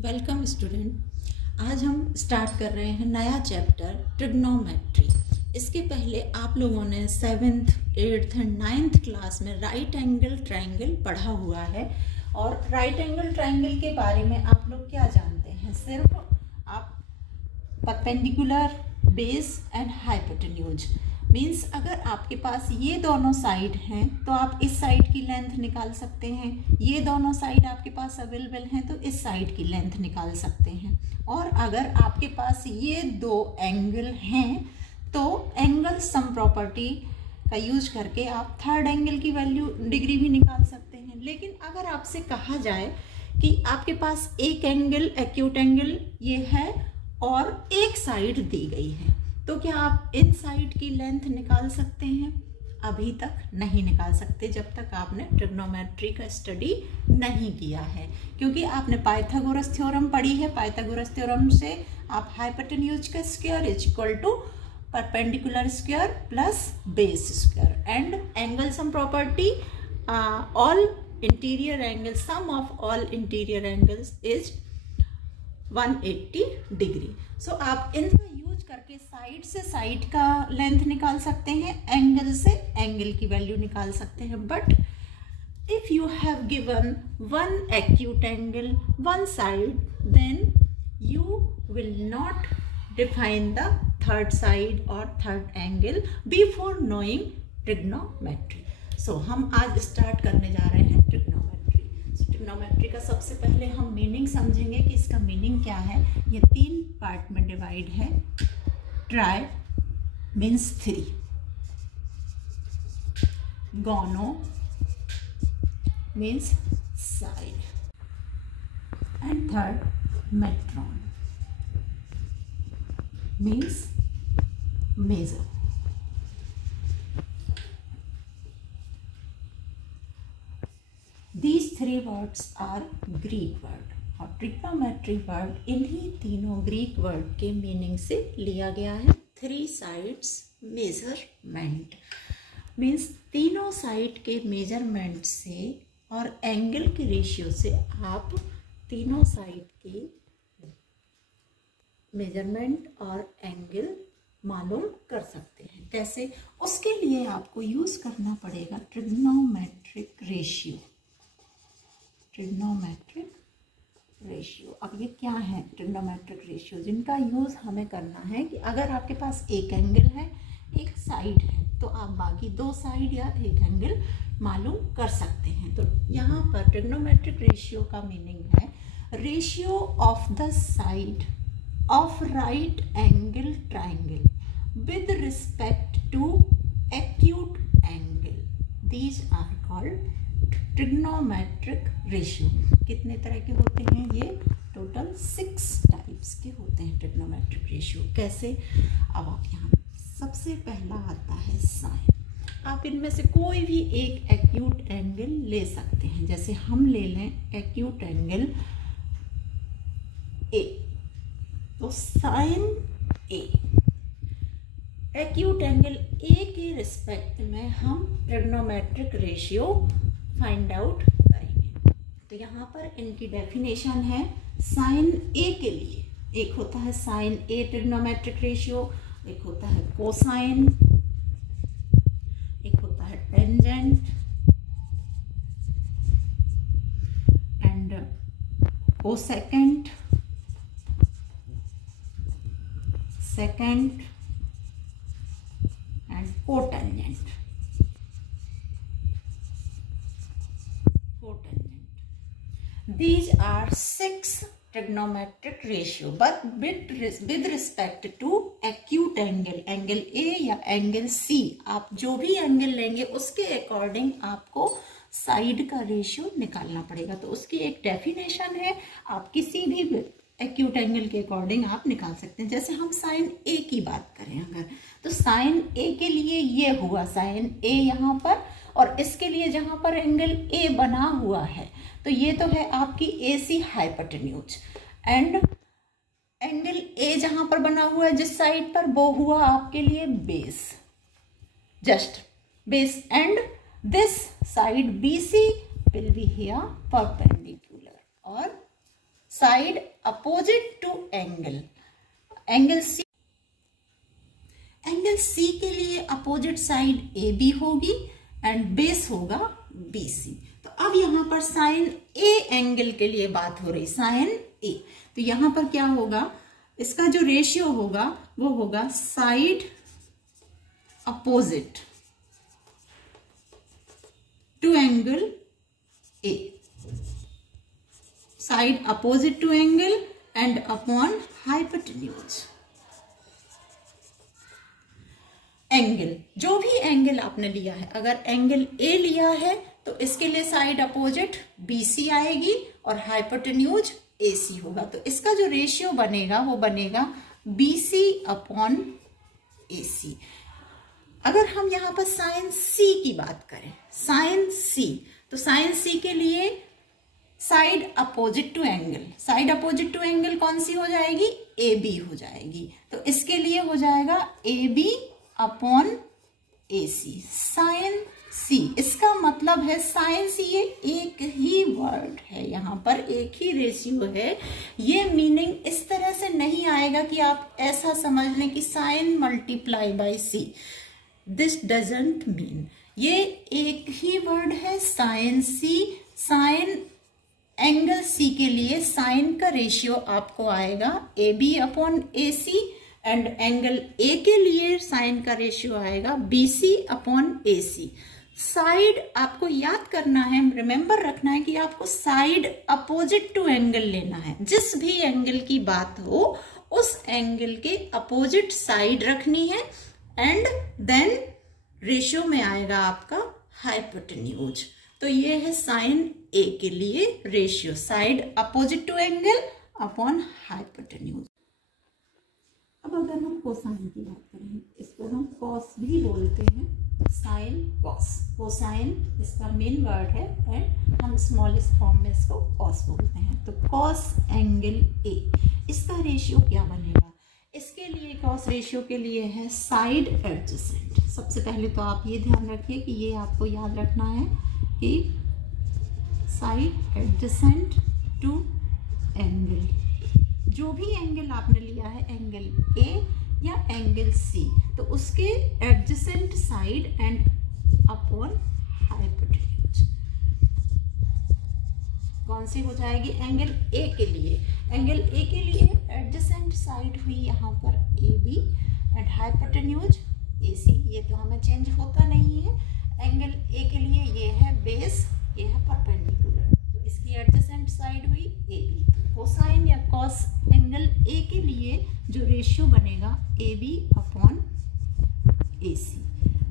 Welcome student. आज हम start कर रहे हैं नया चैप्टर ट्रिग्नोमेट्री। इसके पहले आप लोगों ने 7th, 8th and 9th class में राइट एंगल ट्रायंगल पढ़ा हुआ है। और राइट एंगल ट्रायंगल के बारे में आप लोग क्या जानते हैं? सिर्फ आप perpendicular, base and hypotenuse. Means अगर आपके पास ये दोनों साइड हैं तो आप इस साइड की लेंथ निकाल सकते हैं, ये दोनों साइड आपके पास अवेलेबल हैं तो इस साइड की लेंथ निकाल सकते हैं। और अगर आपके पास ये दो एंगल हैं तो एंगल सम प्रॉपर्टी का यूज करके आप थर्ड एंगल की वैल्यू डिग्री भी निकाल सकते हैं। लेकिन अगर आपसे कहा जाए कि आपके पास एक एंगल एक्यूट एंगल ये है और एक साइड दी गई है, तो क्या आप इन साइड की लेंथ निकाल सकते हैं? अभी तक नहीं निकाल सकते जब तक आपने ट्रिग्नोमेट्री का स्टडी नहीं किया है, क्योंकि आपने पाइथागोरस थ्योरम पढ़ी है। पाइथागोरस थ्योरम से आप हाइपोटेन्यूज का square is equal to perpendicular square plus base square and angle sum property all interior angle, sum of all interior angles is 180 degree. So आप इनका यूज करके साइड से side का लेंथ निकाल सकते हैं, एंगल से एंगल की वैल्यू निकाल सकते हैं। But if you have given one acute angle one side, then you will not define the third side और third angle before knowing trigonometry. So हम आज स्टार्ट करने जा रहे हैं ट्रिग्नोमेट्री। ट्रिग्नोमेट्री का सबसे पहले हम मीनिंग समझेंगे कि इसका मीनिंग क्या है। ये 3 पार्ट में डिवाइड है। Try means 3, gono means side and third metron means measure. These 3 words are Greek word और ट्रिग्नोमेट्री वर्ड इन्हीं तीनों ग्रीक वर्ड के मीनिंग से लिया गया है। 3 साइड्स मेजरमेंट मीन्स तीनों साइड के मेजरमेंट से और एंगल के रेशियो से आप तीनों साइड के मेजरमेंट और एंगल मालूम कर सकते हैं। कैसे? उसके लिए आपको यूज करना पड़ेगा ट्रिग्नोमेट्रिक रेशियो। ट्रिग्नोमेट्रिक रेशियो, अब ये क्या है ट्रिग्नोमेट्रिक रेशियो? जिनका यूज हमें करना है कि अगर आपके पास एक एंगल है, एक साइड है, तो आप बाकी 2 साइड या एक एंगल मालूम कर सकते हैं। तो यहाँ पर ट्रिग्नोमेट्रिक रेशियो का मीनिंग है ratio of the side of right angle triangle with respect to acute angle. These are called trigonometric ratio. कितने तरह के होते हैं? ये टोटल 6 टाइप्स के होते हैं ट्रिग्नोमेट्रिक रेशियो। कैसे? अब आप यहाँ सबसे पहला आता है साइन। आप इनमें से कोई भी एक एक्यूट एंगल ले सकते हैं। जैसे हम ले लें एक्यूट एंगल ए, तो sine A. Acute angle A के रिस्पेक्ट में हम ट्रिग्नोमेट्रिक रेशियो फाइंड आउट करेंगे। तो यहाँ पर इनकी डेफिनेशन है साइन ए के लिए। एक होता है साइन ए ट्रिग्नोमेट्रिक रेशियो, एक होता है कोसाइन, एक होता है tangent and cosecant, second and cotangent. These are 6 trigonometric ratio, but with respect to acute angle, angle A या angle C, आप जो भी एंगल लेंगे उसके अकॉर्डिंग आपको साइड का रेशियो निकालना पड़ेगा। तो उसकी एक डेफिनेशन है, आप किसी भी एक्यूट एंगल के अकॉर्डिंग आप निकाल सकते हैं। जैसे हम साइन ए की बात करें अगर, तो साइन ए के लिए ये हुआ साइन ए यहाँ पर, और इसके लिए जहां पर एंगल ए बना हुआ है तो ये तो है आपकी AC हाइपोटेन्यूज, एंड एंगल ए जहां पर बना हुआ है जिस साइड पर, वो हुआ आपके लिए base, just base, and this side BC will be here perpendicular और side opposite to angle, angle C, angle C के लिए अपोजिट साइड ए बी होगी एंड बेस होगा बी सी। तो अब यहां पर साइन ए एंगल के लिए बात हो रही, साइन ए। तो यहां पर क्या होगा, इसका जो रेशियो होगा वो होगा side opposite to angle A, side opposite to angle and upon hypotenuse. Angle, जो भी एंगल आपने लिया है, अगर एंगल ए लिया है तो इसके लिए साइड अपोजिट बीसी आएगी और हाइपोटेन्यूज एसी होगा। तो इसका जो रेशियो बनेगा वो बनेगा बीसी अपॉन एसी। अगर हम यहां पर साइन सी की बात करें, साइन सी, तो साइन सी के लिए side opposite to angle, side opposite to angle कौन सी हो जाएगी, ए बी हो जाएगी। तो इसके लिए हो जाएगा A B upon A C, sine C. इसका मतलब है साइन सी, ये एक ही वर्ड है, यहां पर एक ही रेशियो है। ये मीनिंग इस तरह से नहीं आएगा कि आप ऐसा समझ लें कि sine multiply by C, this doesn't mean. ये एक ही वर्ड है sine C. Sine angle C के लिए साइन का रेशियो आपको आएगा A B upon A C and angle A के लिए साइन का रेशियो आएगा B C upon A C. Side आपको याद करना है, रिमेंबर रखना है कि आपको साइड अपोजिट टू एंगल लेना है। जिस भी एंगल की बात हो उस एंगल के अपोजिट साइड रखनी है एंड देन रेशियो में आएगा आपका हाइपोटेन्यूज। तो ये है साइन ए के लिए ratio, side opposite to angle upon hypotenuse. अब अगर हम कोसाइन की बात करें, इसको हम कॉस भी बोलते हैं, साइन कॉस, कोसाइन इसका मेन वर्ड है एंड हम स्मॉलेस्ट फॉर्म में इसको कॉस बोलते हैं। तो कॉस एंगल ए, इसका रेशियो क्या बनेगा, इसके लिए कॉस रेशियो के लिए है साइड एडजेसेंट। सबसे पहले तो आप ये ध्यान रखिए कि ये आपको याद रखना है कि साइड एडजेसेंट टू एंगल, जो भी एंगल आपने लिया है, एंगल ए या एंगल सी, तो उसके adjacent side and upon hypotenuse कौन सी हो जाएगी, एंगल ए के लिए। एंगल ए के लिए एडजेसेंट साइड हुई यहाँ पर A B and hypotenuse A सी। ये तो हमें चेंज होता नहीं है। एंगल ए के लिए ये है बेस, ये है परपेंडिकुलर, तो इसकी एडजेसेंट साइड हुई ए बी। कोसाइन या कॉस एंगल ए के लिए जो रेशियो बनेगा ए बी अपॉन ए सी।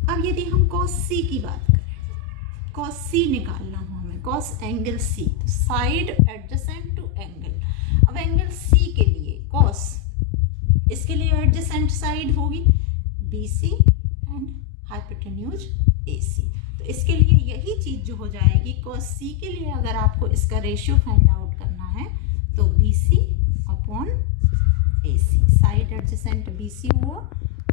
अब यदि हम कॉस सी की बात करें, कॉस सी निकालना हो हमें, cos angle C, side adjacent to angle. अब एंगल सी के लिए कॉस, इसके लिए एडजेसेंट साइड होगी B C and hypotenuse A C. तो इसके लिए यही चीज जो हो जाएगी, कॉस सी के लिए अगर आपको इसका रेशियो फाइंड आउट करना है तो B C upon A C, side adjacent B C हुआ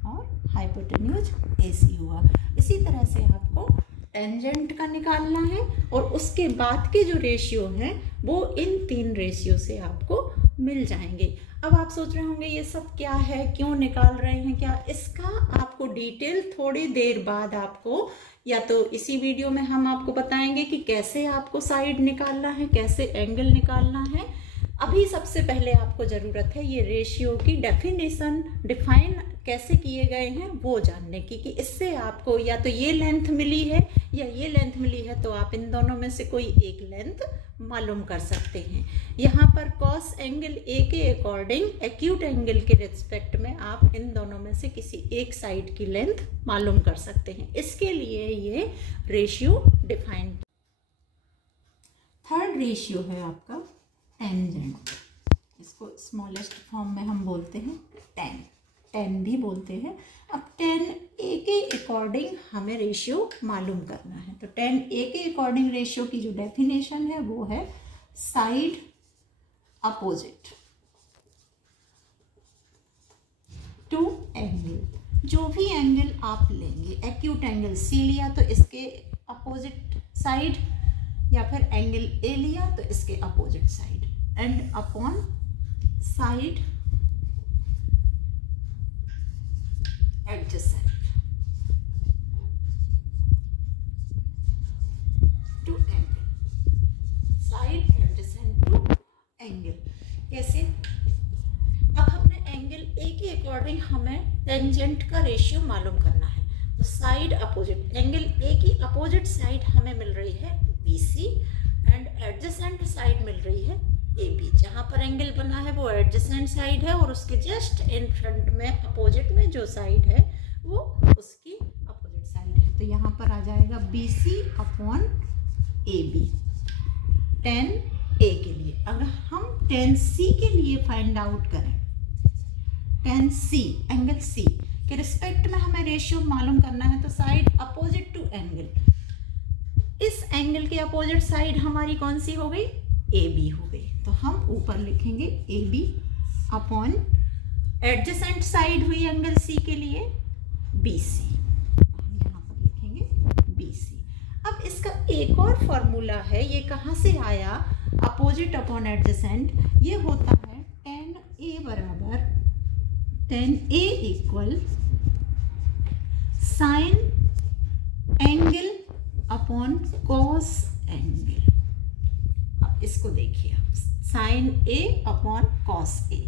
और हाइपोटेन्यूज ए सी हुआ। इसी तरह से आपको टेंजेंट का निकालना है और उसके बाद के जो रेशियो हैं वो इन तीन रेशियो से आपको मिल जाएंगे। अब आप सोच रहे होंगे ये सब क्या है, क्यों निकाल रहे हैं, क्या इसका आपको डिटेल थोड़ी देर बाद आपको, या तो इसी वीडियो में हम आपको बताएंगे कि कैसे आपको साइड निकालना है, कैसे एंगल निकालना है। अभी सबसे पहले आपको ज़रूरत है ये रेशियो की डेफिनेशन, डिफाइन कैसे किए गए हैं वो जानने की, कि इससे आपको या तो ये लेंथ मिली है या ये लेंथ मिली है, तो आप इन दोनों में से कोई एक लेंथ मालूम कर सकते हैं। यहाँ पर कॉस एंगल ए के अकॉर्डिंग एक्यूट एंगल के रिस्पेक्ट में आप इन दोनों में से किसी एक साइड की लेंथ मालूम कर सकते हैं। इसके लिए ये रेशियो डिफाइन। थर्ड रेशियो है आपका टेंजेंट, इसको स्मॉलेस्ट फॉर्म में हम बोलते हैं टेन, टेन भी बोलते हैं। अब टेन ए के अकॉर्डिंग हमें रेशियो मालूम करना है, तो टेन ए के अकॉर्डिंग रेशियो की जो डेफिनेशन है वो है साइड अपोजिट टू एंगल। जो भी एंगल आप लेंगे, एक्यूट एंगल सी लिया तो इसके अपोजिट साइड, या फिर एंगल ए लिया तो इसके opposite side, and upon side adjacent to angle, side adjacent to angle. कैसे? अब हमने एंगल ए के अकॉर्डिंग हमें टेंजेंट का रेशियो मालूम करना है। तो साइड अपोजिट, एंगल ए की अपोजिट साइड हमें मिल रही है BC एंड एडजेसेंट साइड मिल रही है AB। जहाँ पर एंगल बना है वो एडजेसेंट साइड है और उसके जस्ट इन फ्रंट में अपोजिट में जो साइड है वो उसकी अपोजिट साइड है। तो यहाँ पर आ जाएगा BC upon AB tan A के लिए। अगर हम tan C के लिए फाइंड आउट करें, tan C एंगल C के रिस्पेक्ट में हमें रेशियो मालूम करना है, तो साइड अपोजिट टू एंगल, इस एंगल के अपोजिट साइड हमारी कौन सी हो गई? AB हो गई। तो हम ऊपर लिखेंगे AB अपॉन एडजेसेंट साइड हुई एंगल C के लिए BC, हम यहाँ पर लिखेंगे BC। अब इसका एक और फॉर्मूला है, ये कहाँ से आया? अपोजिट अपॉन एडजेसेंट, ये होता है tan A बराबर tan A equal sine angle upon cos angle. अब इसको देखिए, sine A upon cos A,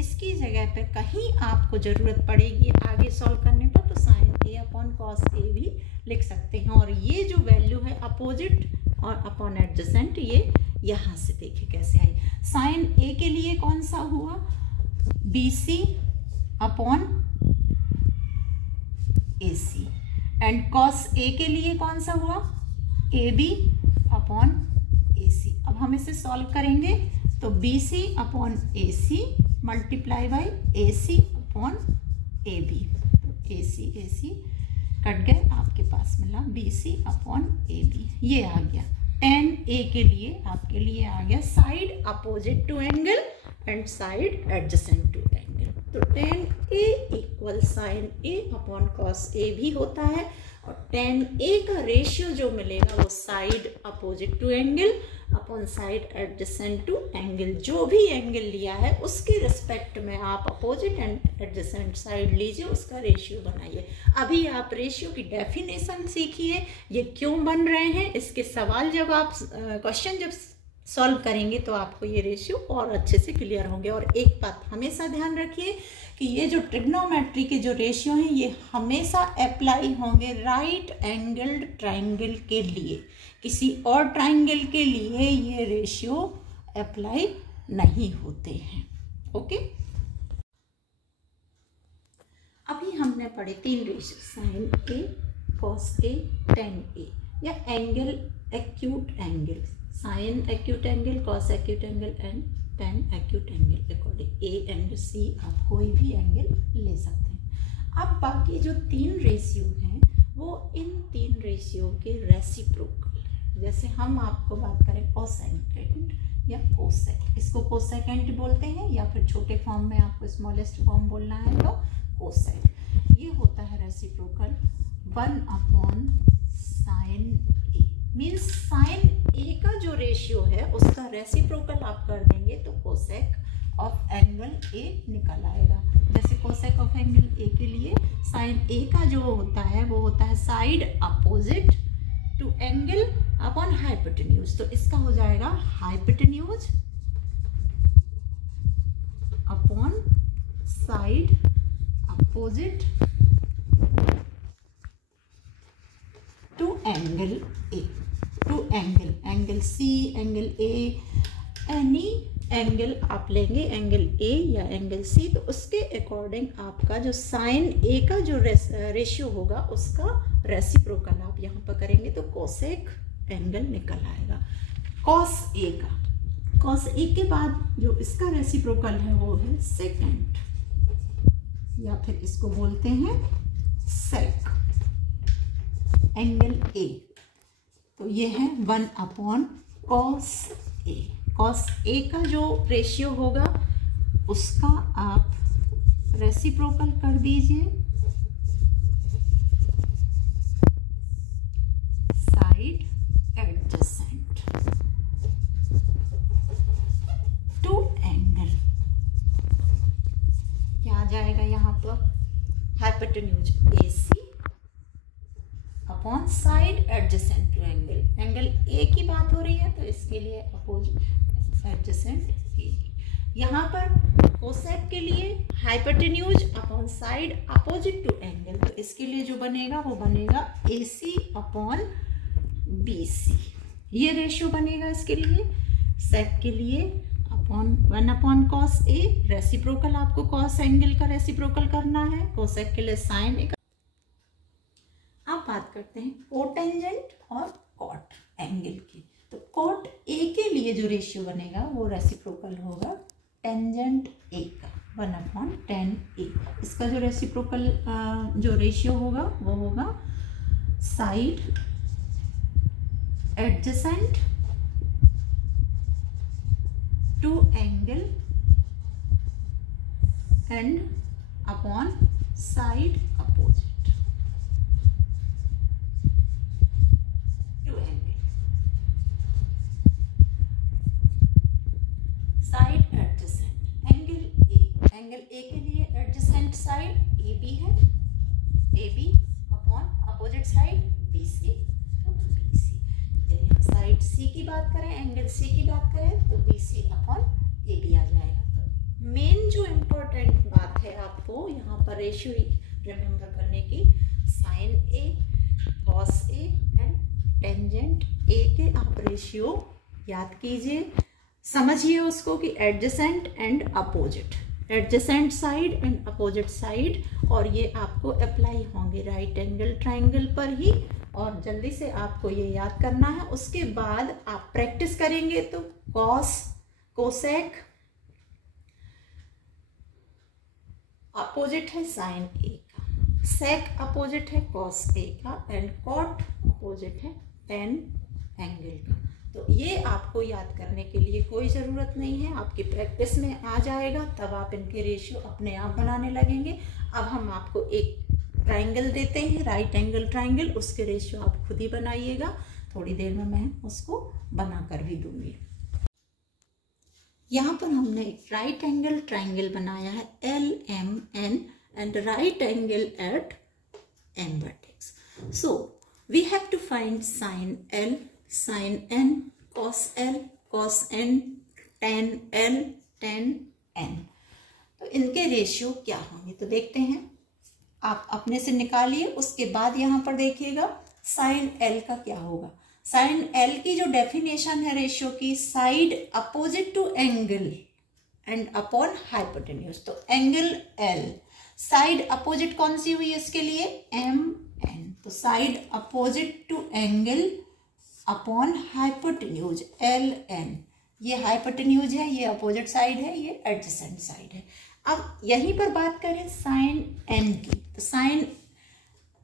इसकी जगह पे कहीं आपको ज़रूरत पड़ेगी आगे सॉल्व करने पर तो sine A upon cos A भी लिख सकते हैं। और ये जो वैल्यू है अपोजिट और अपॉन एडजेसेंट, ये यहाँ से देखिए कैसे आई। साइन A के लिए कौन सा हुआ? BC upon AC and cos A के लिए कौन सा हुआ? AB upon AC। अब हम इसे सॉल्व करेंगे तो BC upon AC multiply by AC upon AB, AC cut गए, आपके पास मिला BC अपॉन AB। ये आ गया tan A के लिए, आपके लिए आ गया side opposite to angle and side adjacent to angle. तो tan A equal sine A upon cos A भी होता है और tan A का रेशियो जो मिलेगा वो side opposite to angle upon side adjacent to angle. जो भी एंगल लिया है उसके रिस्पेक्ट में आप अपोजिट एंड एडजेसेंट साइड लीजिए, उसका रेशियो बनाइए। अभी आप रेशियो की डेफिनेशन सीखिए, ये क्यों बन रहे हैं, इसके सवाल जब आप क्वेश्चन जब सॉल्व करेंगे तो आपको ये रेशियो और अच्छे से क्लियर होंगे। और एक बात हमेशा ध्यान रखिए कि ये जो ट्रिग्नोमेट्री के जो रेशियो हैं ये हमेशा अप्लाई होंगे राइट एंगल्ड ट्राइंगल के लिए, किसी और ट्राइंगल के लिए ये रेशियो अप्लाई नहीं होते हैं। ओके, अभी हमने पढ़े 3 ratio, sine A, cos A, tan A, या angle acute angle, sine acute angle, cos acute angle and tan acute angle according A and C आप कोई भी एंगल ले सकते हैं। अब बाकी जो 3 रेशियो हैं वो इन 3 रेशियो के रेसिप्रोकल है। जैसे हम आपको बात करें कोसेकेंट या कोसेक, इसको कोसेकेंट बोलते हैं या फिर छोटे फॉर्म में आपको स्मॉलेस्ट फॉर्म बोलना है तो कोसेक। ये होता है reciprocal 1 upon sine A, means sign A का जो रेशियो है उसका रेसिप्रोकल आप कर देंगे तो कोसेक ऑफ एंगल A निकल आएगा। जैसे कोसेक ऑफ एंगल A के लिए साइन A का जो होता है वो होता है side opposite to angle upon hypotenuse, तो इसका हो जाएगा hypotenuse upon side opposite to angle A, to angle C, angle A, any angle आप लेंगे, एंगल A या एंगल C, तो उसके अकॉर्डिंग आपका जो साइन A का जो रेशियो होगा उसका रेसिप्रोकल आप यहाँ पर करेंगे तो कोसेक एंगल निकल आएगा। कॉस A का, कॉस A के बाद जो इसका रेसिप्रोकल है वो है सेकेंड, या फिर इसको बोलते हैं सेक एंगल A, तो ये है 1 upon cos A। Cos A का जो रेशियो होगा उसका आप रेसिप्रोकल कर दीजिए साइड एडजेसेंट टू एंगल, जाएगा यहाँ पर hypotenuse AC upon side adjacent to angle, angle A की बात हो रही है तो इसके लिए अपोजिट एडजेसेंट A। यहाँ पर कोसेक के लिए hypotenuse upon side opposite to angle, तो इसके लिए जो बनेगा वो बनेगा AC अपॉन BC, ये रेशियो बनेगा इसके लिए। सेक के लिए upon 1 upon cos A, reciprocal आपको कॉस एंगल का रेसिप्रोकल करना है, कोसेक के लिए साइन A। अब बात करते हैं कोटेंजेंट और कॉट एंगल की। तो कॉट A के लिए जो रेशियो बनेगा वो रेसिप्रोकल होगा टेंजेंट A का 1 अपॉन टेन A। इसका जो रेसिप्रोकल जो रेशियो होगा वो होगा side adjacent to angle and upon side opposite to angle. Side adjacent angle A के लिए एडजेसेंट साइड AB है, AB upon opposite side BC, तो BC। यदि हम साइड C की बात करें, एंगल C की बात करें तो BC अपॉन AB आ जाएगा। तो मेन जो इम्पोर्टेंट बात है आपको यहाँ पर रेशियो रिमेम्बर करने की, sine A, cos A and tangent A के आप रेशियो याद कीजिए, समझिए उसको कि adjacent and opposite, adjacent side and opposite side, और ये आपको अप्लाई होंगे राइट एंगल ट्रायंगल पर ही, और जल्दी से आपको ये याद करना है। उसके बाद आप प्रैक्टिस करेंगे तो कॉस, कोसेक अपोजिट है साइन A का, सेक अपोजिट है कॉस A का, एंड कॉट अपोजिट है टेन एंगल का। तो ये आपको याद करने के लिए कोई ज़रूरत नहीं है, आपकी प्रैक्टिस में आ जाएगा, तब आप इनके रेशियो अपने आप बनाने लगेंगे। अब हम आपको एक ट्रायंगल देते हैं, राइट एंगल ट्रायंगल, उसके रेशियो आप खुद ही बनाइएगा। थोड़ी देर में मैं उसको बना कर भी दूंगी। यहाँ पर हमने एक राइट एंगल ट्रायंगल बनाया है LMN and right angle at N vertex. So we have to find sin L, sin N, cos L, cos N, tan L, tan N। तो इनके रेशियो क्या होंगे तो देखते हैं, आप अपने से निकालिए। उसके बाद यहाँ पर देखिएगा साइन L का क्या होगा। साइन L की जो डेफिनेशन है रेशियो की, side opposite to angle and upon hypotenuse. तो एंगल L, साइड अपोजिट कौन सी हुई इसके लिए, MN, तो side opposite to angle upon hypotenuse LN। ये हाइपोटेन्यूज है, ये अपोजिट साइड है, ये एडजेसेंट साइड है। अब यहीं पर बात करें साइन N की, तो साइन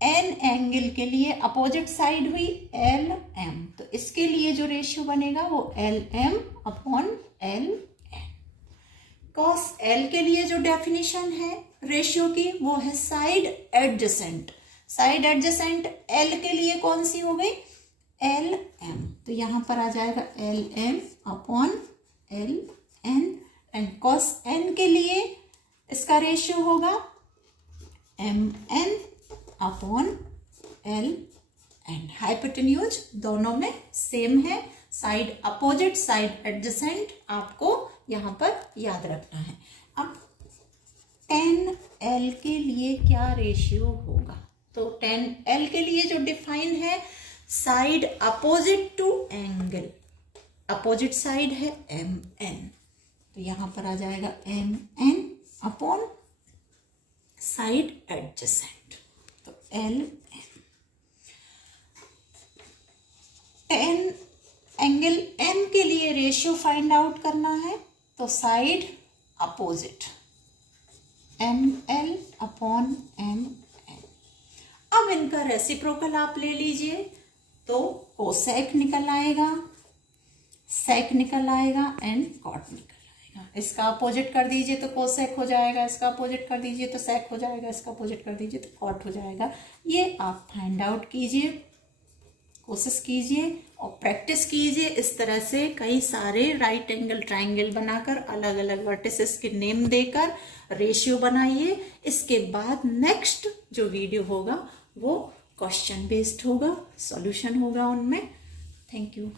N एंगल के लिए अपोजिट साइड हुई LM, तो इसके लिए जो रेशियो बनेगा वो LM upon LN। Cos L के लिए जो डेफिनेशन है रेशियो की वो है side adjacent, side adjacent L के लिए कौन सी हो गई, LM, तो यहां पर आ जाएगा LM upon LN। And cos N के लिए इसका रेशियो होगा MN अपॉन LN। हाइपोटेन्यूज दोनों में सेम है, साइड अपोजिट साइड एडजेसेंट आपको यहां पर याद रखना है। अब tan L के लिए क्या रेशियो होगा, तो tan L के लिए जो डिफाइन है, side opposite to angle, opposite side है MN, तो यहां पर आ जाएगा MN अपॉन साइड एडजेसेंट, तो LN। tan एंगल M के लिए रेशियो फाइंड आउट करना है, तो side opposite ML upon MN। अब इनका रेसिप्रोकल आप ले लीजिए, तो कोसेक निकल आएगा, सेक निकल आएगा एंड कॉट निकल आएगा। इसका अपोजिट कर दीजिए तो कोसेक हो जाएगा, इसका अपोजिट कर दीजिए तो सेक हो जाएगा, इसका अपोजिट कर दीजिए तो कॉट हो जाएगा। ये आप फाइंड आउट कीजिए, कोशिश कीजिए और प्रैक्टिस कीजिए इस तरह से कई सारे राइट एंगल ट्रायंगल बनाकर अलग अलग वर्टिसेस के नेम देकर रेशियो बनाइए। इसके बाद नेक्स्ट जो वीडियो होगा वो क्वेश्चन बेस्ड होगा, सॉल्यूशन होगा उनमें। Thank you.